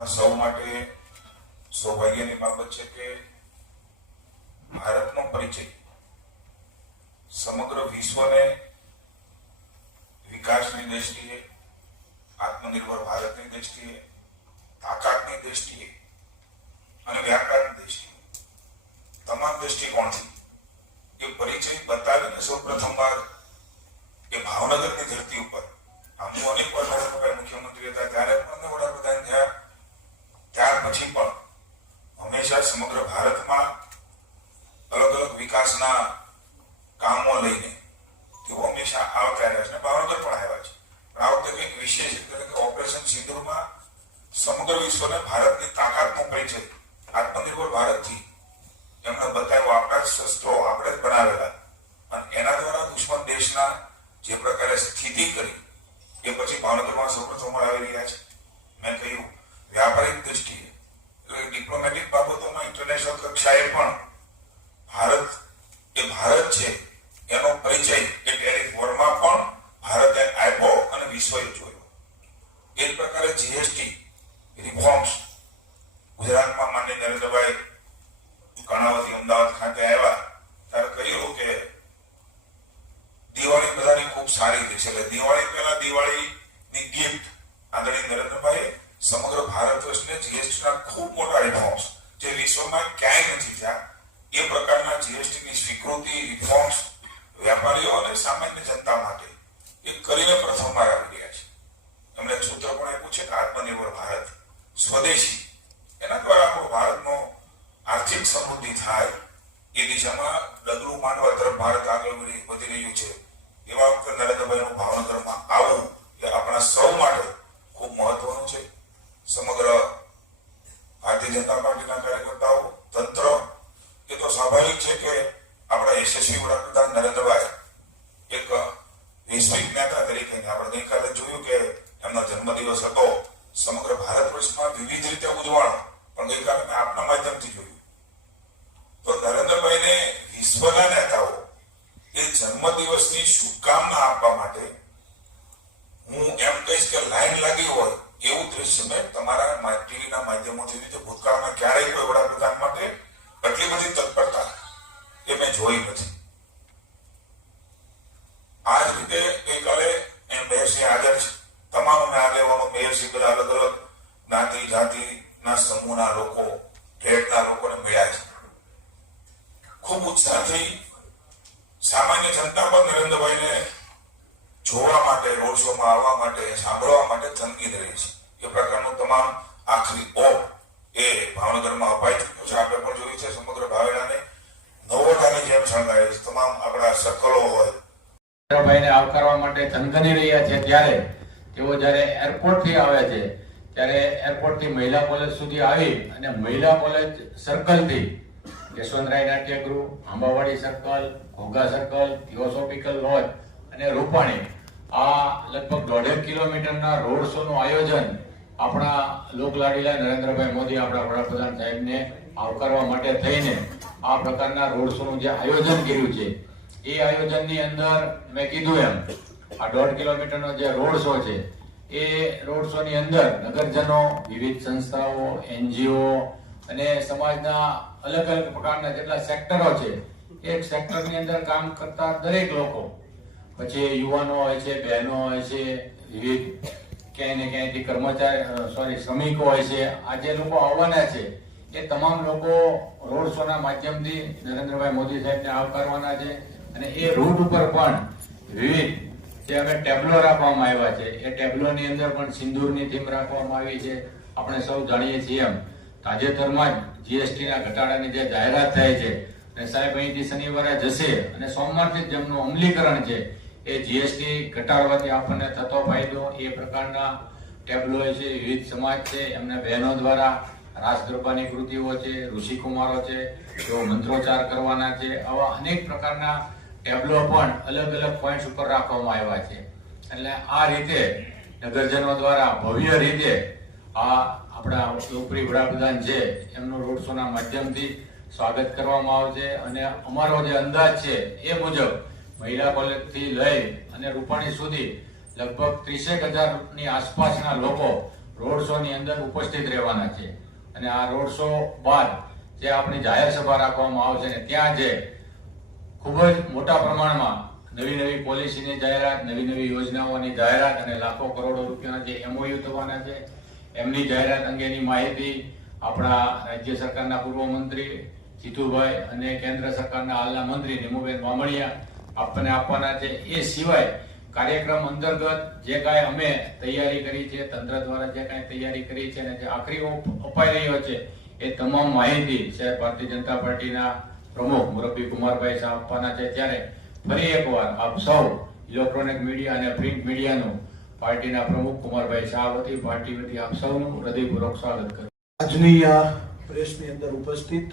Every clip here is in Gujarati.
સૌ માટે સૌભાગ્યની બાબત છે કે ભારતનો પરિચય સમગ્ર વિશ્વને વિકાસની દ્રષ્ટિએ, આત્મનિર્ભર ભારતની દ્રષ્ટિએ, તાકાતની દ્રષ્ટિએ અને વ્યાપારની દ્રષ્ટિએ તમામ દ્રષ્ટિકોણથી એ પરિચય બતાવીને સૌ પ્રથમવાર એ ભાવનગરની ધરતી ઉપર આમ તો અનેક વાર નરેન્દ્રભાઈ મુખ્યમંત્રી હતા ત્યારે પણ અને વડાપ્રધાન થયા ત્યાર પછી પણ હંમેશા સમગ્ર ભારતમાં અલગ અલગ વિકાસના કામો લઈને તેઓ હંમેશા આવતા રહ્યા છે. ભાવનગર પણ આવ્યા છે. પણ આ વખતે કંઈક વિશેષ એટલે કે ઓપરેશન સિંદુરમાં સમગ્ર વિશ્વને ભારતની તાકાત મોકલી છે. આત્મનિર્ભર ભારતથી એમણે બતાવ્યું, આપણા શસ્ત્રો આપણે જ બનાવેલા. અને એના દ્વારા દુશ્મન દેશના જે પ્રકારે સ્થિતિ કરી, એ પછી ભાવનગરમાં સૌપ્રથમ આવી રહ્યા છે. મેં કહ્યું, વ્યાપારિક દ્રષ્ટિએ એટલે ડિપ્લોમેટિક બાબતોમાં ઇન્ટરનેશનલ કક્ષાએ પણ ભારત એ ભારત છે, એનો પરિચય કે ટેરિફ વોરમાં પણ ભારતે આપ્યો અને વિશ્વએ જોયો. એ પ્રકારે જીએસટી રિફોર્મ્સ ગુજરાતમાં માન્ય નરેન્દ્રભાઈ કર્ણાવતી અમદાવાદ ખાતે આવ્યા. ત્યારે કહ્યું કે દિવાળી બધાની ખૂબ સારી ગઈ છે. એટલે દિવાળી પહેલા દિવાળીની ગિફ્ટ આદરણીય નરેન્દ્રભાઈ સમગ્ર ભારત વર્ષને જીએસટીના ખૂબ મોટા રિફોર્મ્સ જે વિશ્વમાં ક્યાંય નથી થયા, એ પ્રકારના જીએસટીની સ્વીકૃતિ રિફોર્મ્સ વેપારીઓ અને સામાન્ય જનતા માટે એ કરીને પ્રથમવાર આવી રહ્યા છે. એમણે સૂત્ર પણ આપ્યું છે કે આત્મનિર્ભર ભારત, સ્વદેશી. એના દ્વારા આપણો ભારતનો આર્થિક સમૃદ્ધિ થાય, એ દિશામાં ડગલું માંડવા તરફ ભારત આગળ વધી રહ્યું છે. એવા વખતે નરેન્દ્રભાઈનું ભાવનગરમાં આવવું એ આપણા સૌ માટે ખૂબ મહત્વનું છે. સમગ્ર ભારતીય જનતા પાર્ટીના કાર્યકર્તાઓ, તંત્ર, એ તો સ્વાભાવિક છે કે યશસ્વી વડાપ્રધાન નરેન્દ્રભાઈ એક વૈશ્વિક નેતા તરીકે આપણે ગઈકાલે જોયું કે એમનો જન્મદિવસ હતો સમગ્ર ભારત વર્ષમાં વિવિધ રીતે ઉજવણો પણ ગઈકાલે મેં આપના માધ્યમથી જોયું તો નરેન્દ્રભાઈને વિશ્વના નેતાઓ એ જન્મદિવસની શુભકામના આપવા માટે હું એમ કહીશ કે લાઈન લાગી હોય એવું દ્રશ્ય મેં તમારા ટીવીના માધ્યમોથી ભૂતકાળમાં ક્યારેય કોઈ વડાપ્રધાન માટે આટલી બધી તત્પરતા એ મેં જોઈ નથી. આ જ રીતે ગઈકાલે એમ મેયરશ્રી હાજર છે. તમામ આગેવાનો મેયરશ્રી બધા અલગ અલગ જ્ઞાતિ, જાતિના સમૂહના લોકો ટ્રેડના લોકોને મળ્યા છે. ખૂબ ઉત્સાહથી સામાન્ય જનતા પણ નરેન્દ્રભાઈને જોવા માટે, રોડ શોમાં આવવા માટે, સાંભળવા માટે તનગી રહી છે. એ પ્રકારનું તમામ આખરી ઓપ એ ભાવનગરમાં અપાઈ ચૂક્યો છે. આપણે પણ જોયું છે સમગ્ર ભાવેડાને નવોટાની જેમ શણગારે તમામ આપણા સર્કલો હોય. ભાઈને આવકારવા માટે થનગની રહ્યા છે. ત્યારે તેઓ જ્યારે એરપોર્ટથી આવે છે, ત્યારે એરપોર્ટથી મહિલા કોલેજ સુધી આવી અને મહિલા કોલેજ સર્કલથી Yashwantrai નાટ્યગૃહ Ambawadi circle, Ghogha circle, theosophical lodge અને રૂપાણી આ લગભગ દોઢેક કિલોમીટરના રોડ શોનું આયોજન આપણા લોકલાડીલા નરેન્દ્રભાઈ મોદી, આપણા વડાપ્રધાન સાહેબને આવકારવા માટે થઈને આ પ્રકારના રોડ શોનું જે આયોજન કર્યું છે, એ આયોજનની અંદર મેં કીધું એમ, આ દોઢ કિલોમીટરનો જે રોડ શો છે, એ રોડ શો ની અંદર નગરજનો, વિવિધ સંસ્થાઓ, એનજીઓ અને સમાજના અલગ અલગ પ્રકારના જેટલા સેક્ટરો છે, એક સેક્ટરની અંદર કામ કરતા દરેક લોકો, પછી યુવાનો હોય છે, બહેનો હોય છે, વિવિધ ક્યાંય ને ક્યાંયથી કર્મચારી સોરી શ્રમિકો હોય છે, આ જે લોકો આવવાના છે એ તમામ લોકો રોડ શોના માધ્યમથી નરેન્દ્રભાઈ મોદી સાહેબને આવકારવાના છે. અને એ રૂટ ઉપર પણ વિવિધ જે અમે ટેબ્લો રાખવામાં આવ્યા છે. એ ટેબ્લોની અંદર પણ સિંદૂરની થીમ રાખવામાં આવી છે. આપણે સૌ જાણીએ છીએ એમ. તાજેતરમાં જ જીએસટીના ઘટાડાની જે જાહેરાત થઈ છે અને સાહેબ અહીંથી શનિવારે જશે અને સોમવારથી જેમનું અમલીકરણ છે, એ જીએસટી ઘટાડવાથી આપણને થતો ફાયદો એ પ્રકારના ટેબ્લો છે, વિવિધ સમાજ છે, એમના બહેનો દ્વારા રાસ કૃતિઓ છે, ઋષિકુમારો છે, તેઓ મંત્રોચ્ચાર કરવાના છે, આવા અનેક પ્રકારના ટેબલો પણ અલગ અલગ પોઈન્ટ્સ ઉપર રાખવામાં આવ્યા છે. એટલે આ રીતે નગરજનો દ્વારા ભવ્ય રીતે આ આપણા ઉપરી વડાપ્રધાન છે, એમનું રોડ શોના માધ્યમથી સ્વાગત કરવામાં આવશે અને અમારો જે અંદાજ છે એ મુજબ મહિલા કોલેજથી લઈ અને રૂપાણી સુધી લગભગ ત્રીસેક હજારની આસપાસના લોકો રોડ શોની અંદર ઉપસ્થિત રહેવાના છે. અને આ રોડ શો બાદ જે આપણી જાહેર સભા રાખવામાં આવશે ને ત્યાં જે ખૂબ જ મોટા પ્રમાણમાં નવી નવી પોલિસીની જાહેરાત, નવી નવી યોજનાઓની જાહેરાત અને લાખો કરોડો રૂપિયાના જે એમઓયુ થવાના છે, એમની જાહેરાત અંગેની માહિતી આપણા રાજ્ય સરકારના પૂર્વ મંત્રી જીતુભાઈ અને કેન્દ્ર સરકારના હાલના મંત્રી નિમુબેન બામણિયા આપણને આપવાના છે. એ સિવાય કાર્યક્રમ અંતર્ગત જે કાંઈ અમે તૈયારી કરી છે, તંત્ર દ્વારા જે કાંઈ તૈયારી કરી છે અને જે આખરી અપાઈ રહ્યો છે, એ તમામ માહિતી શહેર ભારતીય જનતા પાર્ટીના પ્રમુખ મુરબ્બી કુમારભાઈ સાહેબ આપવાના છે. ત્યારે ફરી એકવાર આપ સૌ ઇલેક્ટ્રોનિક મીડિયા અને પ્રિન્ટ મીડિયાનું પાર્ટીના પ્રમુખ કુમારભાઈ શાહ વતી, પાર્ટી વતી આપ સૌનું હૃદયપૂર્વક સ્વાગત કરું. આજની આ પ્રેસની અંદર ઉપસ્થિત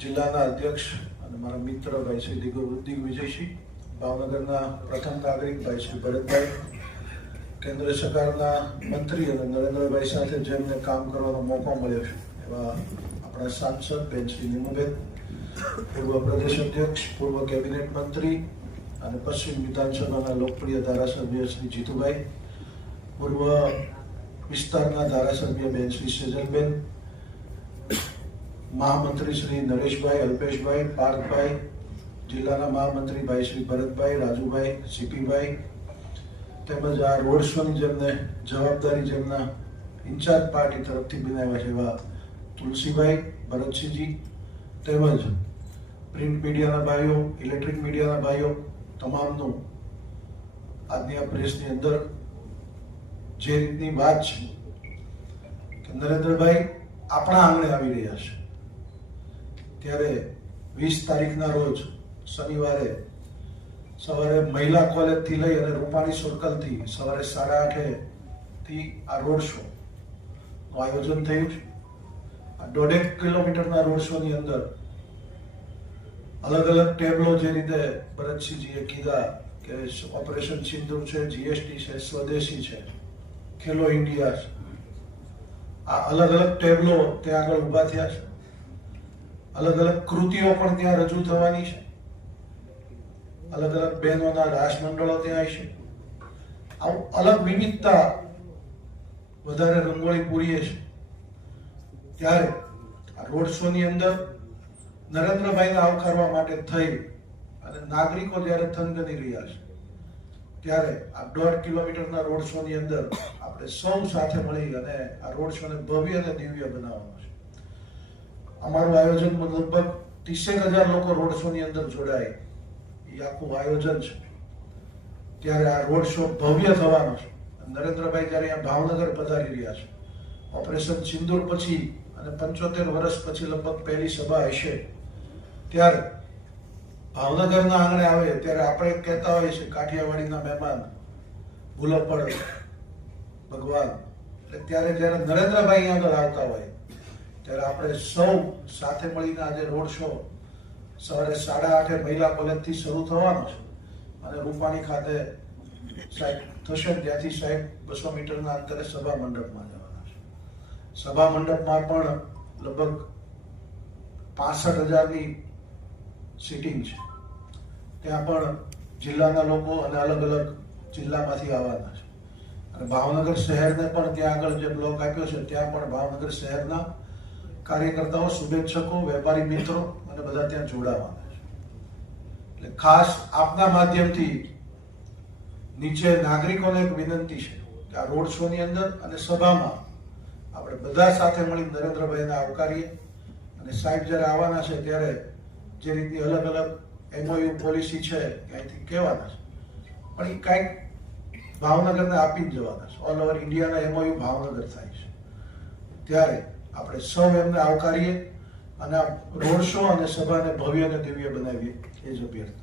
જિલ્લાના અધ્યક્ષ અને મારા મિત્ર ભાઈ શ્રી દિગ- દિગ્વિજયસિંહ ભાવનગરના પ્રથમ નાગરિક ભાઈ શ્રી ભરતભાઈ, કેન્દ્ર સરકારના મંત્રી અને નરેન્દ્રભાઈ સાથે જેમને કામ કરવાનો મોકો મળ્યો છે, એવા આપણા સાંસદ બેન શ્રી નીમુબેન, પૂર્વ પ્રદેશ અધ્યક્ષ, પૂર્વ કેબિનેટ મંત્રી અને પશ્ચિમ વિધાનસભાના લોકપ્રિય ધારાસભ્ય શ્રી જીતુભાઈ, પૂર્વ વિસ્તારના ધારાસભ્ય બેન શ્રી સેજલબેન, મહામંત્રી શ્રી નરેશભાઈ, અલ્પેશભાઈ, પાર્થભાઈ જિલ્લાના મહામંત્રી ભાઈ શ્રી ભરતભાઈ, રાજુભાઈ, સીપીભાઈ તેમજ આ રોડ શોની જેમને જવાબદારી જેમના ઇન્ચાર્જ પાર્ટી તરફથી બનાવ્યા છે એવા તુલસીભાઈ, ભરતસિંહજી તેમજ પ્રિન્ટ મીડિયાના ભાઈઓ, ઇલેક્ટ્રિક મીડિયાના ભાઈઓ તમામનું આજની આ પ્રેસની અંદર જે રીતની વાત છે કે નરેન્દ્રભાઈ આપણા આંગણે આવી રહ્યા છે. ત્યારે વીસ તારીખના રોજ શનિવારે સવારે મહિલા કોલેજથી લઈ અને રૂપાણી સર્કલથી સવારે સાડા આઠે થી આ રોડ શો નું આયોજન થયું છે. આ દોઢેક કિલોમીટરના રોડ શો ની અંદર અલગ અલગ ટેબલો જે રીતે ભરતસિંહજીએ કીધા કે ઓપરેશન સિંદૂર છે, જીએસટી છે, સ્વદેશી છે, ખેલો ઇન્ડિયા છે. આ અલગ અલગ ટેબલો ત્યાં આગળ ઊભા થયા છે. અલગ અલગ કૃતિઓ પણ ત્યાં રજૂ થવાની છે. અલગ અલગ બહેનોના રાસમંડળો ત્યાં છે. આવું અલગ વિવિધતા વધારે રંગોળી પૂરીએ છે. ત્યારે આ રોડ શો ની અંદર નરેન્દ્રભાઈને આવકારવા માટે થઈ અને નાગરિકો જ્યારે થનગની રહ્યા છે, ત્યારે આ દોઢ કિલોમીટરના રોડ શો ની અંદર આપણે સૌ સાથે મળી અને આ રોડ શો ને ભવ્ય અને દિવ્ય બનાવવાનો છે. અમારું આયોજન લગભગ ત્રીસેક હજાર લોકો રોડ શો ની અંદર જોડાય. એ આખું આયોજન છે. ત્યારે આ રોડ શો ભવ્ય થવાનો છે. નરેન્દ્રભાઈ જ્યારે અહીંયા ભાવનગર પધારી રહ્યા છે. ઓપરેશન સિંદૂર પછી અને પંચોતેર વર્ષ પછી લગભગ પહેલી સભા હશે. ત્યારે ભાવનગરના આંગણે આવે ત્યારે આપણે કહેતા હોઈએ છીએ, કાઠિયાવાડીના મહેમાન ભૂલો ભગવાન. એટલે ત્યારે જ્યારે નરેન્દ્રભાઈ આગળ આવતા હોય, ત્યારે આપણે સૌ સાથે મળીને આજે રોડ શો સવારે સાડા આઠે મહિલા કોલેજથી શરૂ થવાનો છે. અને રૂપાણી ખાતે સાહેબ થશે ત્યાંથી સાહેબ બસો મીટરના અંતરે સભા મંડપમાં જવાના છે. સભા મંડપમાં પણ લગભગ પાસઠ હજારની સિટિંગ છે. ત્યાં પણ જિલ્લાના લોકો અને અલગ અલગ જિલ્લામાંથી આવવાના છે. અને ભાવનગર શહેરને પણ ત્યાં આગળ જે બ્લોક આપ્યો છે, ત્યાં પણ ભાવનગર શહેરના કાર્યકર્તાઓ, શુભેચ્છકો, વેપારી મિત્રો અને બધા ત્યાં જોડાવાના છે. એટલે ખાસ આપના માધ્યમથી નીચે નાગરિકોને એક વિનંતી છે કે આ રોડ શો ની અંદર અને સભામાં આપણે બધા સાથે મળી નરેન્દ્રભાઈને આવકારીએ. અને સાહેબ જ્યારે આવવાના છે ત્યારે જે રીતની અલગ અલગ એમઓયુ પોલિસી છે અહીંથી કહેવાના છે. પણ એ કાંઈક ભાવનગરને આપી જ જવાના છે. ઓલ ઓવર ઇન્ડિયાના એમઓયુ ભાવનગર થાય છે. ત્યારે આપણે સૌ એમને આવકારીએ. અને રોડ શો અને સભાને ભવ્ય અને દિવ્ય બનાવીએ એ જ અભ્યર્થના.